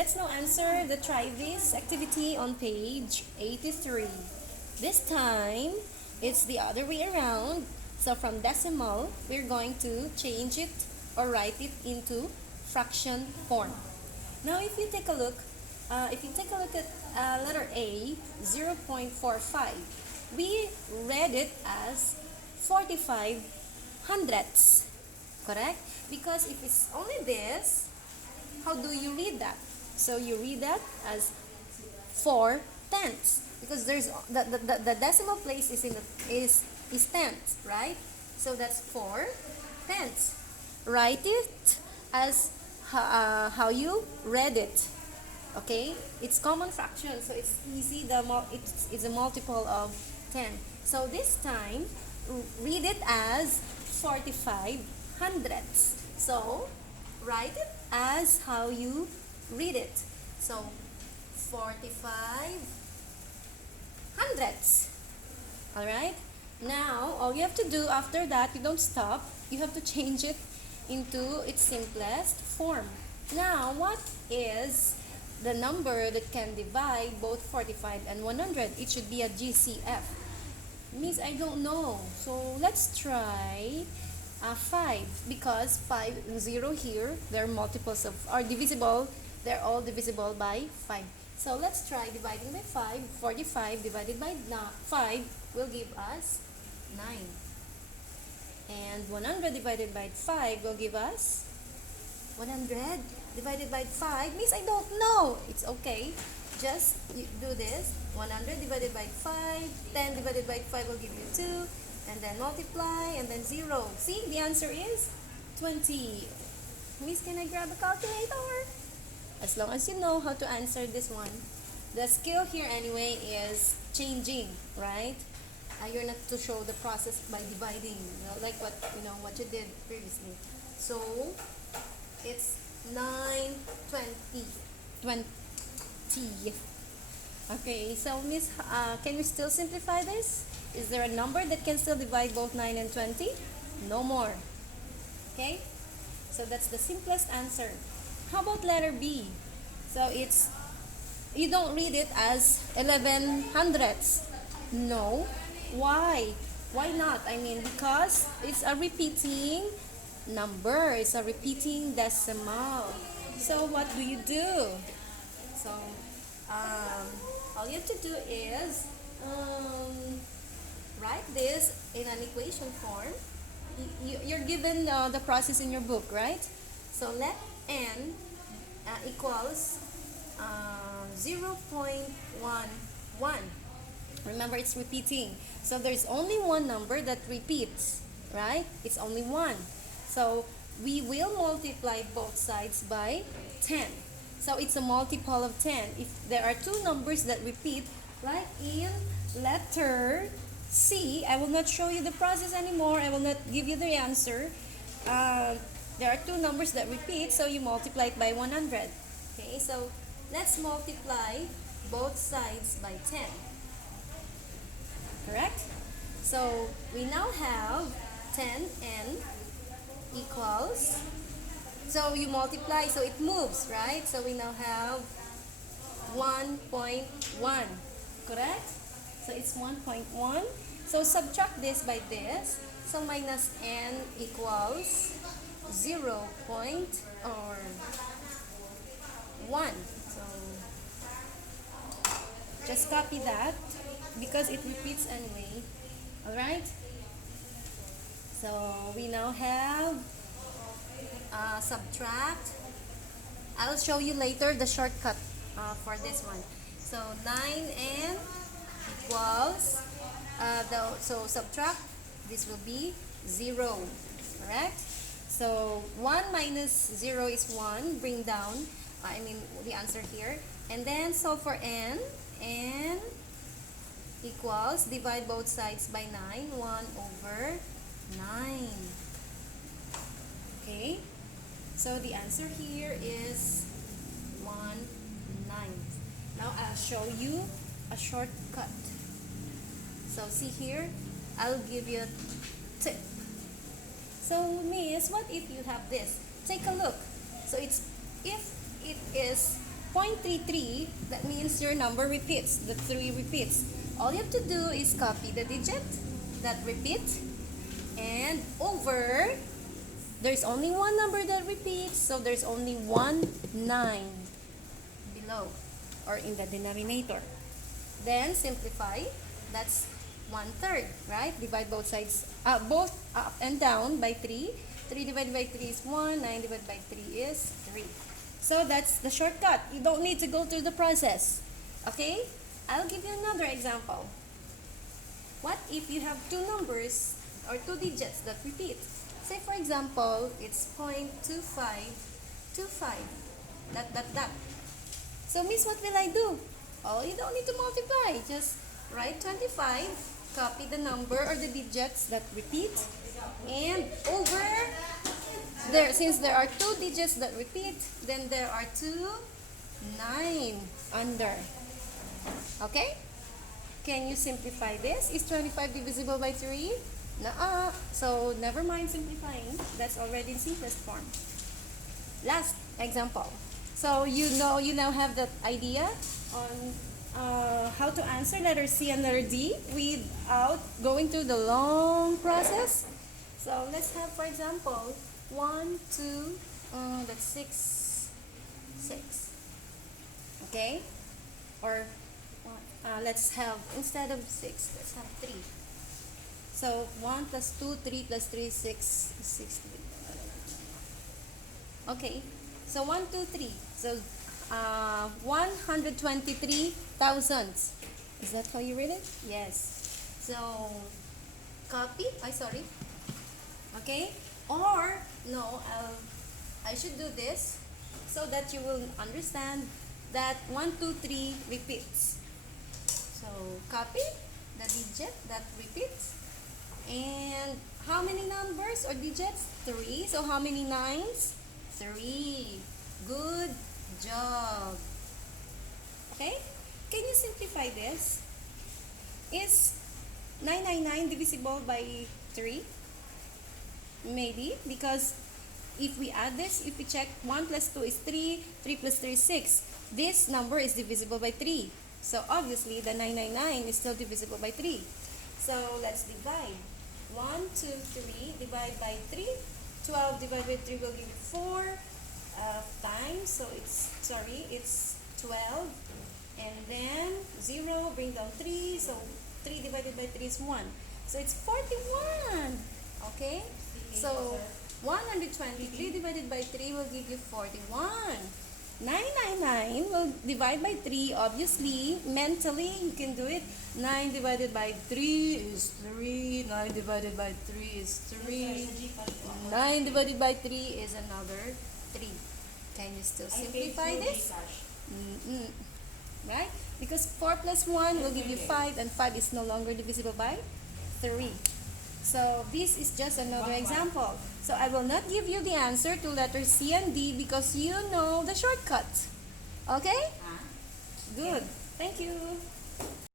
let's now answer the try this activity on page 83. This time, it's the other way around. So from decimal, we're going to change it or write it into fraction form. Now, if you take a look at letter A, 0.45, we read it as 45 hundredths, correct? Because if it's only this, how do you read that? So you read that as 4 tenths because there's the decimal place is tenths, right? So that's 4 tenths. Write it as how you read it. Okay, it's common fraction, so it's easy. It's a multiple of 10. So this time, read it as 45 hundredths. So write it as how you read it. So 45 hundredths. All right. Now all you have to do after that, you don't stop. You have to change it into its simplest form. Now, what is the number that can divide both 45 and 100? It should be a GCF. Miss, I don't know. So let's try 5 because 5 and 0 here, they're multiples of, are divisible. They're all divisible by 5. So let's try dividing by 5. 45 divided by 5 will give us 9. And 100 divided by 5 will give us 100 divided by 5. Miss, I don't know. It's okay. Just do this. 100 divided by 5. 10 divided by 5 will give you 2. And then multiply and then 0. See, the answer is 20. Miss, can I grab a calculator? As long as you know how to answer this one. The skill here anyway is changing, right? You're not to show the process by dividing, like what you did previously. So it's 9/20. 20. Okay, so Miss, can we still simplify this? Is there a number that can still divide both 9 and 20? No more. Okay, so that's the simplest answer. How about letter B? So you don't read it as 11 hundredths. No. Why? Why not? I mean, because it's a repeating number. It's a repeating decimal. So what do you do? So all you have to do is write this in an equation form. You're given the process in your book, right? So let n equals 0.11. Remember, it's repeating. So there's only one number that repeats, right? It's only one. So we will multiply both sides by 10. So it's a multiple of 10. If there are two numbers that repeat, like in letter C, I will not show you the process anymore. I will not give you the answer. There are two numbers that repeat, so you multiply it by 100. Okay, so let's multiply both sides by 10. Correct? So we now have 10n equals, so you multiply, so it moves, right? So we now have 1.1, correct? So it's 1.1. So subtract this by this. So minus n equals 0.1. So just copy that because it repeats anyway. Alright? So we now have subtract. I'll show you later the shortcut for this one. So 9n equals, so subtract, this will be 0. Correct? So 1 minus 0 is 1. Bring down, the answer here. And then solve for n. N equals, divide both sides by 9. 1 over 9. Okay? So the answer here is 1/9. Now I'll show you a shortcut. So see here, I'll give you a tip. So miss, what if you have this? Take a look. So if it is 0.33, that means your number repeats, the 3 repeats. All you have to do is copy the digit that repeats and over, there's only one number that repeats, so there's only 1 9 below or in the denominator. Then simplify, that's 1/3, right? Divide both sides, both up and down by 3. 3 divided by 3 is 1, 9 divided by 3 is 3. So that's the shortcut. You don't need to go through the process. Okay? I'll give you another example. What if you have two numbers or two digits that repeat? Say for example, it's 0.2525. Dot. So miss, what will I do? Oh, you don't need to multiply. Just write 25, copy the number or the digits that repeat, and over there, since there are two digits that repeat, then there are 9 under. Okay? Can you simplify this? Is 25 divisible by 3? Nuh-uh. So never mind simplifying. That's already in simplest form. Last example. So you now have that idea on how to answer letter C and letter D without going through the long process. So let's have, for example, 1, 2, that's 6. Okay? Or let's have, instead of 6, let's have 3. So 1 plus 2, 3 plus 3, 6. Okay. So 1, 2, 3. So 123 thousandths. Is that how you read it? Yes. So copy. Sorry. Okay. Or no, I should do this so that you will understand that 1, 2, 3 repeats. So copy the digit that repeats. And how many numbers or digits? 3. So how many nines? 3. Good job. Okay? Can you simplify this? Is 999 divisible by 3? Maybe, because if we add this, if we check 1 plus 2 is 3, 3 plus 3 is 6. This number is divisible by 3. So obviously the 999 is still divisible by 3. So let's divide. 1, 2, 3, divide by 3. 12 divided by 3 will give you 4 times. So it's 12. And then 0, bring down 3. So 3 divided by 3 is 1. So it's 41. Okay? So 123 divided by 3 will give you 41. 999 will divide by 3. Obviously, mentally, you can do it. 9 divided by 3 is 3. 9 divided by 3 is 3. 9 divided by 3 is another 3. Can you still simplify this? Right? Because 4 plus 1 will give you 5, and 5 is no longer divisible by 3. So this is just another example. So I will not give you the answer to letter C and D because you know the shortcut. Okay? Good. Thank you.